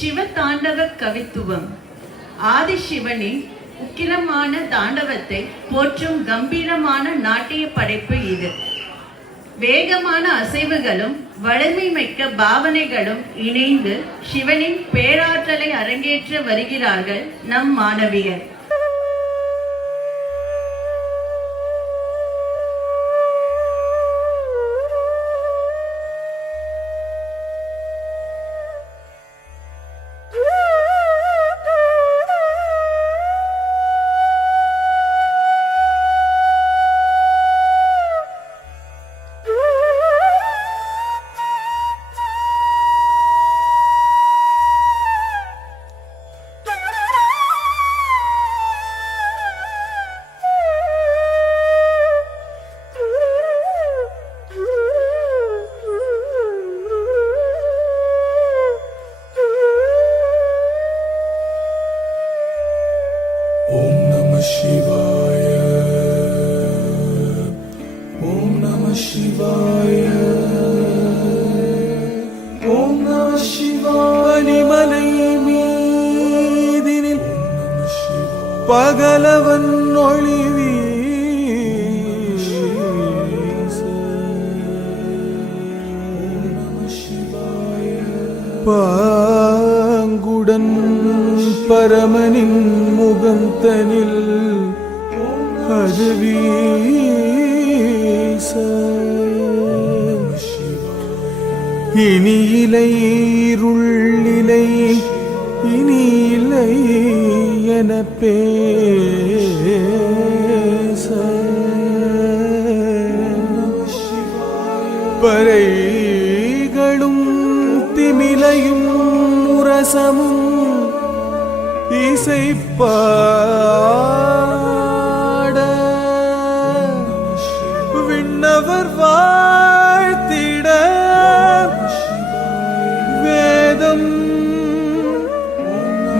சிவ தாண்டவ கவித்துவம். ஆதிசிவனின் உக்கிரமான தாண்டவத்தை போற்றும் கம்பீரமான நாட்டிய படைப்பு இது. வேகமான அசைவுகளும் வலிமை மிக்க பாவனைகளும் இணைந்து சிவனின் பேராற்றலை அரங்கேற்ற வருகிறார்கள் நம் மாணவியர். பகலவன் ஒளிவி பாங்குடன் பரமனின் முகம் தனில் அது வீச இனி இலை இருளிலை இனி இல்லை என பேச பறைகளும் திமிலையும் முரசமும் இசைப்பாட விண்ணவர் வாழ்த்திட வேதம்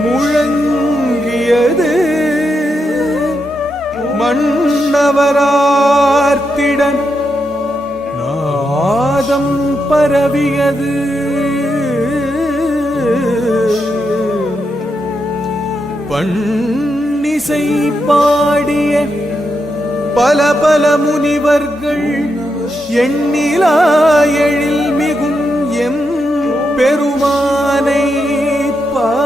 முழங்கியது மன்னவரார்த்திடன் நாதம் பரவியது பன்னிசை பாடிய பல பல முனிவர்கள் எண்ணிலா எழில் மிகும் எம் பெருமானை பாட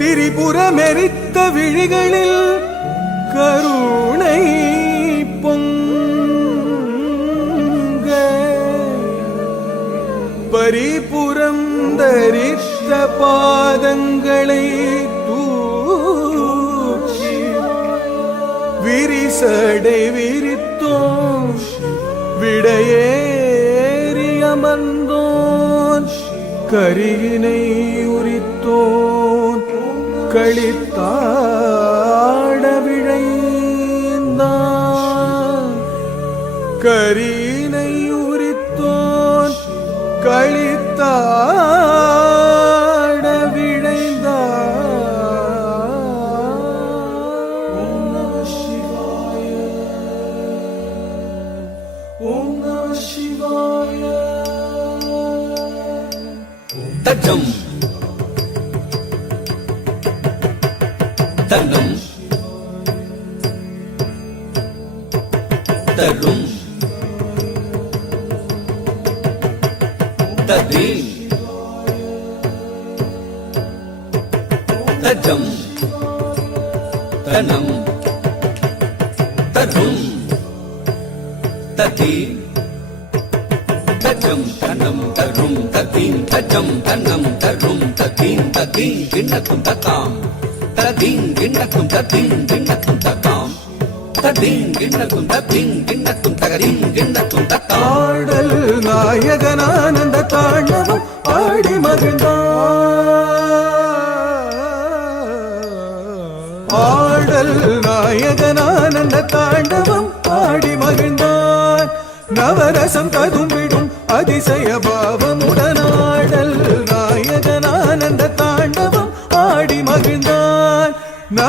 திரிபுரமெரித்த விழிகளில் கருணை பொங்க பரிபுரம் தரித்த பாதங்களை தூக்கி விரிசடை விரித்தோம் விடையேறி அமர்ந்தோன் கரியினை உரித்தோன் களித்தாட விழைந்தான் கரியினை உரித்தோன் களித்தாட விழைந்தான். ஓம் நம சிவாய ஓம் நம சிவாய. தஜம் தன்னம் தரும் ததீம் தஜம் தனம் தரும் ததீம் தஜம் தனம் தரும் ததீம் தஜம் தனம் தரும் ததீம் ததீம் கிண்ணக்கும் தத்தாம் ததீம் கிண்ணக்கும் ததீம் கிண்ணக்கும் தத்தாம் ததீம் கிண்ணக்கும் ததீம் கிண்ணக்கும் தகரீம் கிண்ணக்கும் தத்தாம். ஆடல் நாயகனானந்த தாண்டவம் ஆடி மகிழ்ந்தான். ஆடல் நாயகனானந்த தாண்டவம் ஆடி மகிழ்ந்தான். நவரசம் கதும்பிடும் அதிசய பாவமுடனாடல் நாயகனானந்த தாண்டவம் ஆடி மகிழ்ந்தான்.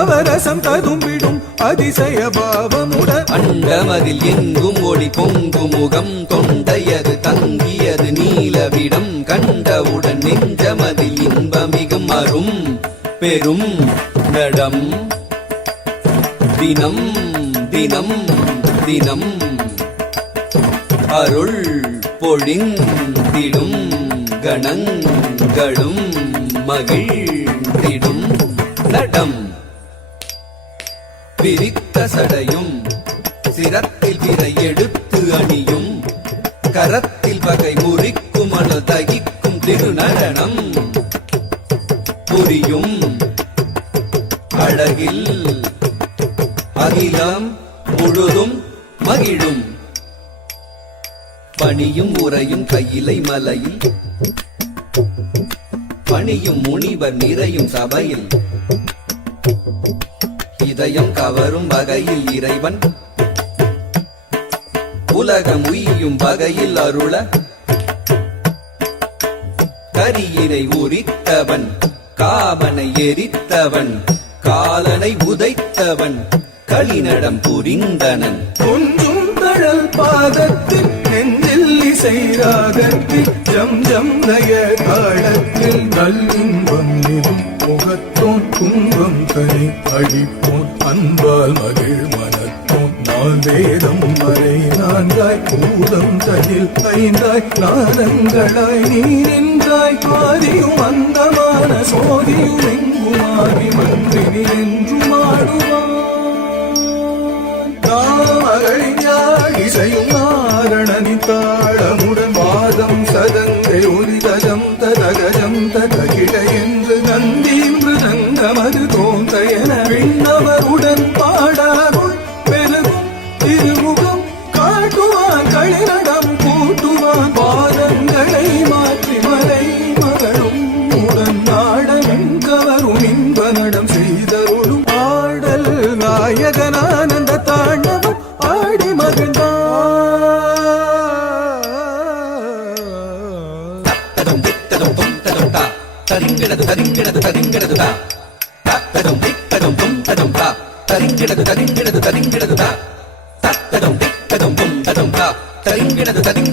நவரசம் ததும்பிடும் அதிசய பாவமுடன் அண்டமதில் எங்கும் ஒளி பொங்கு முகம் தொண்டையது தங்கியது நீலவிடம் கண்டவுடன் நெஞ்சமதில் இன்பமிகும் அரும் பெரும் நடம் தினம் தினம் தினம் அருள் பொழிந்திடும் கணங்களும் மகிழ்ந்திடும் நடம் பிரித்த சடையும் சிரத்தில் விரை எடுத்து அணியும் கரத்தில் வகை முறிக்கும் அணு தகிக்கும் திருநடனம் புரியும் அழகில் அகிலம் முழுதும் மகிழும் பணியும் உரையும் கையிலை மலையில் பணியும் முனிவர் நிறையும் சபையில் இதயம் கவரும் வகையில் இறைவன் உலகம் உய்யும் வகையில் அருள கரியினை உரித்தவன் காமனை எரித்தவன் காலனை உதைத்தவன் களிநடம் புரிந்தனன் கொஞ்சும் தழல் பாதத்தில் நெஞ்சில் இசை ராகத்தில் ஜம் ஜம் நய தாளத்தில் நல்லின்பம் நிறும் முகத்தோன் கும்பம் கனி அழிப்போன் அன்பால் மகிழ் மனத்தோன் நான் வேதம் வரை நான்காய் பூதம் தனில் ஐந்தாய் நாதங்களாய் நீ நின்றாய் ஆதியும் அந்தமான சோதியும் எங்குமாறி மன்றினி என்றும் ஆடுவான் இசையும் நாரணனி தாளமுடன் வாதம் சதங்கை ஒரு தஜம் ததகஜம் ததகிட என்று நந்தீன்று தங்கமது தோன்ற என விண்ணவருடன் பாடாருள் பெருகும் திருமுகம் காட்டுவான் களிநடம் கூட்டுவான் பாதங்களை மாற்றி மலை மகளும் உடன் நாடகம் கவரும் இன்ப நடம் செய்தருளும் ஆடல் நாயகனானந்த தாண்டவம் ஆடி மகிழ்ந்தான் தத்ததும் தித்ததும் தும் ததும் தா தரிங்கிடது தரிங்கிடது தரிங்கிடது தா தத்ததும் தித்ததும் தும் ததும் தா தரிங்கிடது தரிங்கிடது தரிங்கிடது தா தத்ததும் தித்ததும் தும் ததும் தா தரிங்கிடது தரிங்கிடது